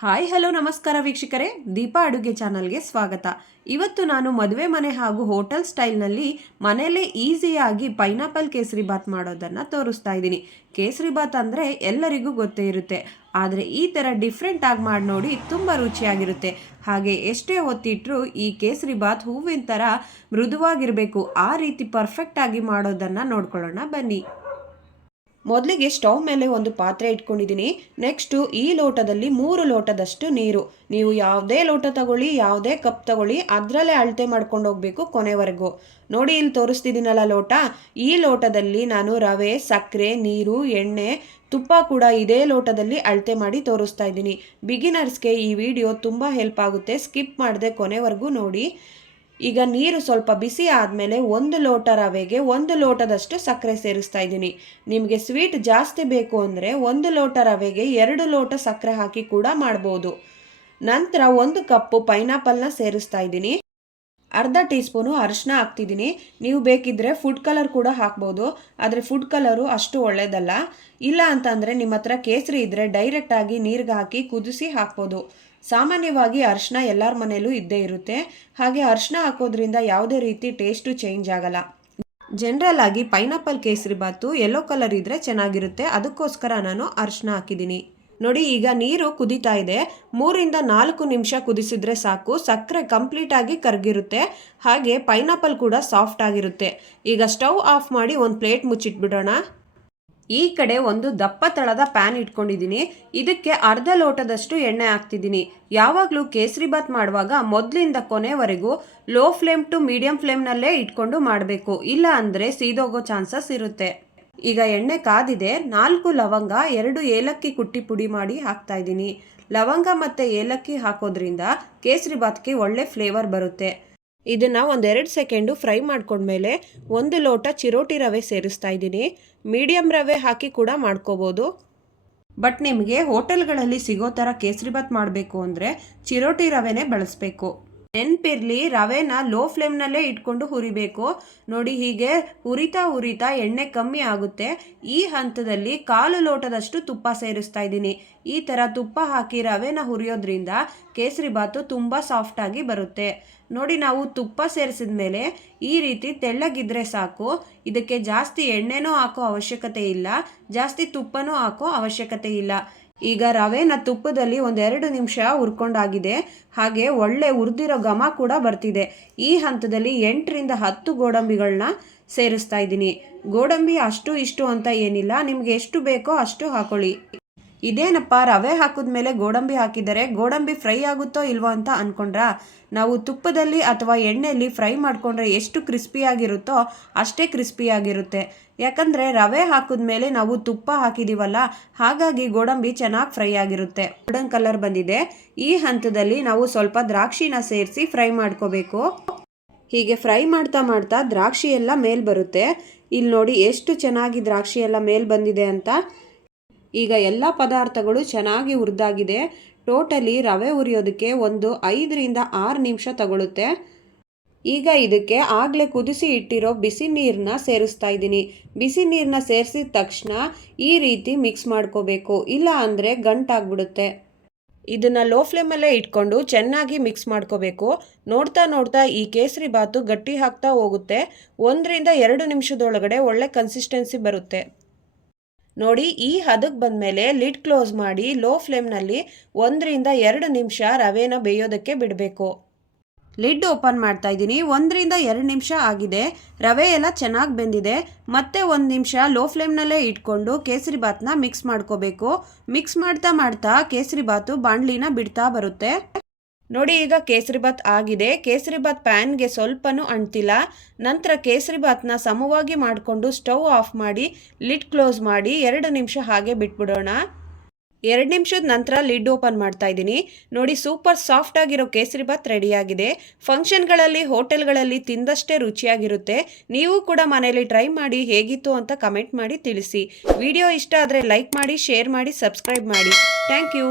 Hi, hello, ನಮಸ್ಕಾರ ವೀಕ್ಷಕರೇ. ದೀಪಾ ಅಡುಗೆ ಚಾನಲ್ಗೆ ಸ್ವಾಗತ. ಇವತ್ತು ನಾನು ಮದುವೆ ಮನೆ ಹಾಗೂ ಹೋಟೆಲ್ ಸ್ಟೈಲ್ನಲ್ಲಿ ಮನೆಯಲ್ಲೇ ಈಸಿಯಾಗಿ ಪೈನಾಪಲ್ ಕೇಸರಿ ಬಾತ್ ಮಾಡೋದನ್ನು ತೋರಿಸ್ತಾ ಇದ್ದೀನಿ. ಕೇಸರಿ ಬಾತ್ ಅಂದರೆ ಎಲ್ಲರಿಗೂ ಗೊತ್ತೇ ಇರುತ್ತೆ. ಆದರೆ ಈ ಥರ ಡಿಫ್ರೆಂಟ್ ಆಗಿ ಮಾಡಿ ನೋಡಿ ತುಂಬ ರುಚಿಯಾಗಿರುತ್ತೆ. ಹಾಗೆ ಎಷ್ಟೇ ಹೊತ್ತಿಟ್ರೂ ಈ ಕೇಸರಿ ಬಾತ್ ಹೂವಿನ ಥರ ಮೃದುವಾಗಿರಬೇಕು. ಆ ರೀತಿ ಪರ್ಫೆಕ್ಟಾಗಿ ಮಾಡೋದನ್ನು ನೋಡ್ಕೊಳ್ಳೋಣ ಬನ್ನಿ. ಮೊದಲಿಗೆ ಸ್ಟವ್ ಮೇಲೆ ಒಂದು ಪಾತ್ರೆ ಇಟ್ಕೊಂಡಿದ್ದೀನಿ. ನೆಕ್ಸ್ಟು ಈ ಲೋಟದಲ್ಲಿ ಮೂರು ಲೋಟದಷ್ಟು ನೀರು. ನೀವು ಯಾವುದೇ ಲೋಟ ತಗೊಳ್ಳಿ, ಯಾವುದೇ ಕಪ್ ತಗೊಳ್ಳಿ, ಅದರಲ್ಲೇ ಅಳತೆ ಮಾಡ್ಕೊಂಡು ಹೋಗಬೇಕು ಕೊನೆವರೆಗೂ. ನೋಡಿ, ಇಲ್ಲಿ ತೋರಿಸ್ತಿದ್ದೀನಲ್ಲ ಲೋಟ. ಈ ಲೋಟದಲ್ಲಿ ನಾನು ರವೆ, ಸಕ್ಕರೆ, ನೀರು, ಎಣ್ಣೆ, ತುಪ್ಪ ಕೂಡ ಇದೇ ಲೋಟದಲ್ಲಿ ಅಳತೆ ಮಾಡಿ ತೋರಿಸ್ತಾ ಇದ್ದೀನಿ. ಬಿಗಿನರ್ಸ್ಗೆ ಈ ವಿಡಿಯೋ ತುಂಬ ಹೆಲ್ಪ್ ಆಗುತ್ತೆ. ಸ್ಕಿಪ್ ಮಾಡದೆ ಕೊನೆವರೆಗೂ ನೋಡಿ. ಈಗ ನೀರು ಸ್ವಲ್ಪ ಬಿಸಿ ಆದಮೇಲೆ ಒಂದು ಲೋಟ ರವೆಗೆ ಒಂದು ಲೋಟದಷ್ಟು ಸಕ್ಕರೆ ಸೇರಿಸ್ತಾ ಇದ್ದೀನಿ. ನಿಮಗೆ ಸ್ವೀಟ್ ಜಾಸ್ತಿ ಬೇಕು ಅಂದರೆ ಒಂದು ಲೋಟ ರವೆಗೆ ಎರಡು ಲೋಟ ಸಕ್ಕರೆ ಹಾಕಿ ಕೂಡ ಮಾಡ್ಬೋದು. ನಂತರ ಒಂದು ಕಪ್ಪು ಪೈನಾಪಲ್ನ ಸೇರಿಸ್ತಾ ಇದ್ದೀನಿ. ಅರ್ಧ ಟೀ ಸ್ಪೂನು ಅರಿಶಿನ ಹಾಕ್ತಿದ್ದೀನಿ. ನೀವು ಬೇಕಿದ್ದರೆ ಫುಡ್ ಕಲರ್ ಕೂಡ ಹಾಕ್ಬೋದು. ಆದರೆ ಫುಡ್ ಕಲರು ಅಷ್ಟು ಒಳ್ಳೆಯದಲ್ಲ ಇಲ್ಲ ಅಂತಂದರೆ ನಿಮ್ಮ ಹತ್ರ ಕೇಸರಿ ಇದ್ದರೆ ಡೈರೆಕ್ಟಾಗಿ ನೀರಿಗೆ ಹಾಕಿ ಕುದಿಸಿ ಹಾಕ್ಬೋದು. ಸಾಮಾನ್ಯವಾಗಿ ಅರಿಶಿನ ಎಲ್ಲರ ಮನೆಯಲ್ಲೂ ಇದ್ದೇ ಇರುತ್ತೆ. ಹಾಗೆ ಅರಿಶಿನ ಹಾಕೋದ್ರಿಂದ ಯಾವುದೇ ರೀತಿ ಟೇಸ್ಟು ಚೇಂಜ್ ಆಗಲ್ಲ. ಜನರಲ್ ಆಗಿ pineapple kesari bath yellow colour ಇದ್ದರೆ ಚೆನ್ನಾಗಿರುತ್ತೆ. ಅದಕ್ಕೋಸ್ಕರ ನಾನು ಅರಿಶಿನ ಹಾಕಿದ್ದೀನಿ. ನೋಡಿ, ಈಗ ನೀರು ಕುದೀತಾ ಇದೆ. ಮೂರಿಂದ ನಾಲ್ಕು ನಿಮಿಷ ಕುದಿಸಿದ್ರೆ ಸಾಕು. ಸಕ್ಕರೆ ಕಂಪ್ಲೀಟಾಗಿ ಕರಗಿರುತ್ತೆ. ಹಾಗೆ ಪೈನಾಪಲ್ ಕೂಡ ಸಾಫ್ಟ್ ಆಗಿರುತ್ತೆ. ಈಗ ಸ್ಟವ್ ಆಫ್ ಮಾಡಿ ಒಂದು ಪ್ಲೇಟ್ ಮುಚ್ಚಿಟ್ಬಿಡೋಣ. ಈ ಕಡೆ ಒಂದು ದಪ್ಪ ತಳದ ಪ್ಯಾನ್ ಇಟ್ಕೊಂಡಿದ್ದೀನಿ. ಇದಕ್ಕೆ ಅರ್ಧ ಲೋಟದಷ್ಟು ಎಣ್ಣೆ ಹಾಕ್ತಿದ್ದೀನಿ. ಯಾವಾಗಲೂ ಕೇಸರಿ ಬಾತ್ ಮಾಡುವಾಗ ಮೊದಲಿಂದ ಕೊನೆವರೆಗೂ ಲೋ ಫ್ಲೇಮ್ ಟು ಮೀಡಿಯಂ ಫ್ಲೇಮ್ನಲ್ಲೇ ಇಟ್ಕೊಂಡು ಮಾಡಬೇಕು. ಇಲ್ಲ ಅಂದರೆ ಸೀದೋಗೋ ಚಾನ್ಸಸ್ ಇರುತ್ತೆ. ಈಗ ಎಣ್ಣೆ ಕಾದಿದೆ. ನಾಲ್ಕು ಲವಂಗ, ಎರಡು ಏಲಕ್ಕಿ ಕುಟ್ಟಿ ಪುಡಿ ಮಾಡಿ ಹಾಕ್ತಾ ಇದ್ದೀನಿ. ಲವಂಗ ಮತ್ತು ಏಲಕ್ಕಿ ಹಾಕೋದ್ರಿಂದ ಕೇಸರಿ ಬಾತ್ಗೆ ಒಳ್ಳೆ ಫ್ಲೇವರ್ ಬರುತ್ತೆ. ಇದನ್ನು ಒಂದೆರಡು ಸೆಕೆಂಡು ಫ್ರೈ ಮಾಡ್ಕೊಂಡ್ಮೇಲೆ ಒಂದು ಲೋಟ ಚಿರೋಟಿ ರವೆ ಸೇರಿಸ್ತಾ ಇದ್ದೀನಿ. ಮೀಡಿಯಮ್ ರವೆ ಹಾಕಿ ಕೂಡ ಮಾಡ್ಕೋಬೋದು. ಬಟ್ ನಿಮಗೆ ಹೋಟೆಲ್ಗಳಲ್ಲಿ ಸಿಗೋ ಥರ ಕೇಸರಿಬಾತ್ ಮಾಡಬೇಕು ಅಂದರೆ ಚಿರೋಟಿ ರವೆನೇ ಬಳಸಬೇಕು. ನೆನಪಿರಲಿ ರವೆನ ಲೋ ಫ್ಲೇಮ್ನಲ್ಲೇ ಇಟ್ಕೊಂಡು ಹುರಿಬೇಕು. ನೋಡಿ ಹೀಗೆ ಹುರಿತಾ ಹುರಿತಾ ಎಣ್ಣೆ ಕಮ್ಮಿ ಆಗುತ್ತೆ. ಈ ಹಂತದಲ್ಲಿ ಕಾಲು ಲೋಟದಷ್ಟು ತುಪ್ಪ ಸೇರಿಸ್ತಾ ಇದ್ದೀನಿ. ಈ ಥರ ತುಪ್ಪ ಹಾಕಿ ರವೆನ ಹುರಿಯೋದ್ರಿಂದ ಕೇಸರಿ ಬಾತು ತುಂಬ ಸಾಫ್ಟಾಗಿ ಬರುತ್ತೆ. ನೋಡಿ ನಾವು ತುಪ್ಪ ಸೇರಿಸಿದ ಮೇಲೆ ಈ ರೀತಿ ತೆಳ್ಳಗಿದ್ರೆ ಸಾಕು. ಇದಕ್ಕೆ ಜಾಸ್ತಿ ಎಣ್ಣೆನೂ ಹಾಕೋ ಅವಶ್ಯಕತೆ ಇಲ್ಲ. ಜಾಸ್ತಿ ತುಪ್ಪನೂ ಹಾಕೋ ಅವಶ್ಯಕತೆ ಇಲ್ಲ. ಈಗ ರವೆನ ತುಪ್ಪದಲ್ಲಿ ಒಂದೆರಡು ನಿಮಿಷ ಹುರ್ಕೊಂಡಾಗಿದೆ. ಹಾಗೆ ಒಳ್ಳೆ ಹುರಿದಿರೋ ಘಮ ಕೂಡ ಬರ್ತಿದೆ. ಈ ಹಂತದಲ್ಲಿ ಎಂಟರಿಂದ ಹತ್ತು ಗೋಡಂಬಿಗಳನ್ನ ಸೇರಿಸ್ತಾ ಇದ್ದೀನಿ. ಗೋಡಂಬಿ ಅಷ್ಟು ಇಷ್ಟು ಅಂತ ಏನಿಲ್ಲ. ನಿಮ್ಗೆ ಎಷ್ಟು ಬೇಕೋ ಅಷ್ಟು ಹಾಕೊಳ್ಳಿ. ಇದೇನಪ್ಪ, ರವೆ ಹಾಕಿದ್ಮೇಲೆ ಗೋಡಂಬಿ ಹಾಕಿದರೆ ಗೋಡಂಬಿ ಫ್ರೈ ಆಗುತ್ತೋ ಇಲ್ವೋ ಅಂತ ಅಂದ್ಕೊಂಡ್ರಾ ನಾವು ತುಪ್ಪದಲ್ಲಿ ಅಥವಾ ಎಣ್ಣೆಯಲ್ಲಿ ಫ್ರೈ ಮಾಡಿಕೊಂಡ್ರೆ ಎಷ್ಟು ಕ್ರಿಸ್ಪಿಯಾಗಿರುತ್ತೋ ಅಷ್ಟೇ ಕ್ರಿಸ್ಪಿಯಾಗಿರುತ್ತೆ ಯಾಕಂದರೆ ರವೆ ಹಾಕಿದ್ಮೇಲೆ ನಾವು ತುಪ್ಪ ಹಾಕಿದ್ದೀವಲ್ಲ ಹಾಗಾಗಿ ಗೋಡಂಬಿ ಚೆನ್ನಾಗಿ ಫ್ರೈ ಆಗಿರುತ್ತೆ. ಗೋಲ್ಡನ್ ಕಲರ್ ಬಂದಿದೆ. ಈ ಹಂತದಲ್ಲಿ ನಾವು ಸ್ವಲ್ಪ ದ್ರಾಕ್ಷಿನ ಸೇರಿಸಿ ಫ್ರೈ ಮಾಡ್ಕೋಬೇಕು. ಹೀಗೆ ಫ್ರೈ ಮಾಡ್ತಾ ಮಾಡ್ತಾ ದ್ರಾಕ್ಷಿ ಎಲ್ಲ ಮೇಲ್ ಬರುತ್ತೆ. ಇಲ್ಲಿ ನೋಡಿ ಎಷ್ಟು ಚೆನ್ನಾಗಿ ದ್ರಾಕ್ಷಿ ಎಲ್ಲ ಮೇಲ್ ಬಂದಿದೆ ಅಂತ ಈಗ ಎಲ್ಲ ಪದಾರ್ಥಗಳು ಚೆನ್ನಾಗಿ ಹುರಿದಾಗಿದೆ. ಟೋಟಲಿ ರವೆ ಉರಿಯೋದಕ್ಕೆ ಒಂದು ಐದರಿಂದ ಆರು ನಿಮಿಷ ತಗೊಳುತ್ತೆ. ಈಗ ಇದಕ್ಕೆ ಆಗಲೇ ಕುದಿಸಿ ಇಟ್ಟಿರೋ ಬಿಸಿ ನೀರನ್ನ ಸೇರಿಸ್ತಾ ಇದ್ದೀನಿ. ಬಿಸಿ ನೀರನ್ನ ಸೇರಿಸಿದ ತಕ್ಷಣ ಈ ರೀತಿ ಮಿಕ್ಸ್ ಮಾಡ್ಕೋಬೇಕು. ಇಲ್ಲ ಅಂದರೆ ಗಂಟಾಗ್ಬಿಡುತ್ತೆ ಇದನ್ನು ಲೋ ಫ್ಲೇಮಲ್ಲೇ ಇಟ್ಕೊಂಡು ಚೆನ್ನಾಗಿ ಮಿಕ್ಸ್ ಮಾಡ್ಕೋಬೇಕು. ನೋಡ್ತಾ ನೋಡ್ತಾ ಈ ಕೇಸರಿ ಬಾತು ಗಟ್ಟಿ ಹಾಕ್ತಾ ಹೋಗುತ್ತೆ. ಒಂದರಿಂದ ಎರಡು ನಿಮಿಷದೊಳಗಡೆ ಒಳ್ಳೆ ಕನ್ಸಿಸ್ಟೆನ್ಸಿ ಬರುತ್ತೆ. ನೋಡಿ, ಈ ಹದಕ್ಕೆ ಬಂದಮೇಲೆ ಲಿಡ್ ಕ್ಲೋಸ್ ಮಾಡಿ ಲೋ ಫ್ಲೇಮ್ನಲ್ಲಿ ಒಂದರಿಂದ ಎರಡು ನಿಮಿಷ ರವೆನ ಬೇಯೋದಕ್ಕೆ ಬಿಡಬೇಕು. ಲಿಡ್ ಓಪನ್ ಮಾಡ್ತಾ ಇದ್ದೀನಿ. ಒಂದರಿಂದ ಎರಡು ನಿಮಿಷ ಆಗಿದೆ. ರವೆ ಎಲ್ಲ ಚೆನ್ನಾಗಿ ಬೆಂದಿದೆ. ಮತ್ತೆ ಒಂದು ನಿಮಿಷ ಲೋ ಫ್ಲೇಮ್ನಲ್ಲೇ ಇಟ್ಕೊಂಡು ಕೇಸರಿ ಬಾತ್ನ ಮಿಕ್ಸ್ ಮಾಡ್ಕೋಬೇಕು. ಮಿಕ್ಸ್ ಮಾಡ್ತಾ ಮಾಡ್ತಾ ಕೇಸರಿ ಬಾತು ಬಾಣಲಿನ ಬಿಡ್ತಾ ಬರುತ್ತೆ. ನೋಡಿ ಈಗ ಕೇಸರಿ ಬಾತ್ ಆಗಿದೆ. ಕೇಸರಿ ಬಾತ್ ಪ್ಯಾನ್ಗೆ ಸ್ವಲ್ಪನೂ ಅಂಟಿಲ್ಲ. ನಂತರ ಕೇಸರಿ ಬಾತ್ನ ಸಮವಾಗಿ ಮಾಡಿಕೊಂಡು ಸ್ಟವ್ ಆಫ್ ಮಾಡಿ, ಲಿಡ್ ಕ್ಲೋಸ್ ಮಾಡಿ ಎರಡು ನಿಮಿಷ ಹಾಗೆ ಬಿಟ್ಬಿಡೋಣ. ಎರಡು ನಿಮಿಷದ ನಂತರ ಲಿಡ್ ಓಪನ್ ಮಾಡ್ತಾ ಇದ್ದೀನಿ. ನೋಡಿ ಸೂಪರ್ ಸಾಫ್ಟ್ ಆಗಿರೋ ಕೇಸರಿ ಬಾತ್ ರೆಡಿಯಾಗಿದೆ. ಫಂಕ್ಷನ್ಗಳಲ್ಲಿ, ಹೋಟೆಲ್ಗಳಲ್ಲಿ ತಿಂದಷ್ಟೇ ರುಚಿಯಾಗಿರುತ್ತೆ. ನೀವು ಕೂಡ ಮನೆಯಲ್ಲಿ ಟ್ರೈ ಮಾಡಿ ಹೇಗಿತ್ತು ಅಂತ ಕಮೆಂಟ್ ಮಾಡಿ ತಿಳಿಸಿ. ವಿಡಿಯೋ ಇಷ್ಟ ಆದರೆ ಲೈಕ್ ಮಾಡಿ, ಶೇರ್ ಮಾಡಿ, ಸಬ್ಸ್ಕ್ರೈಬ್ ಮಾಡಿ. Thank you.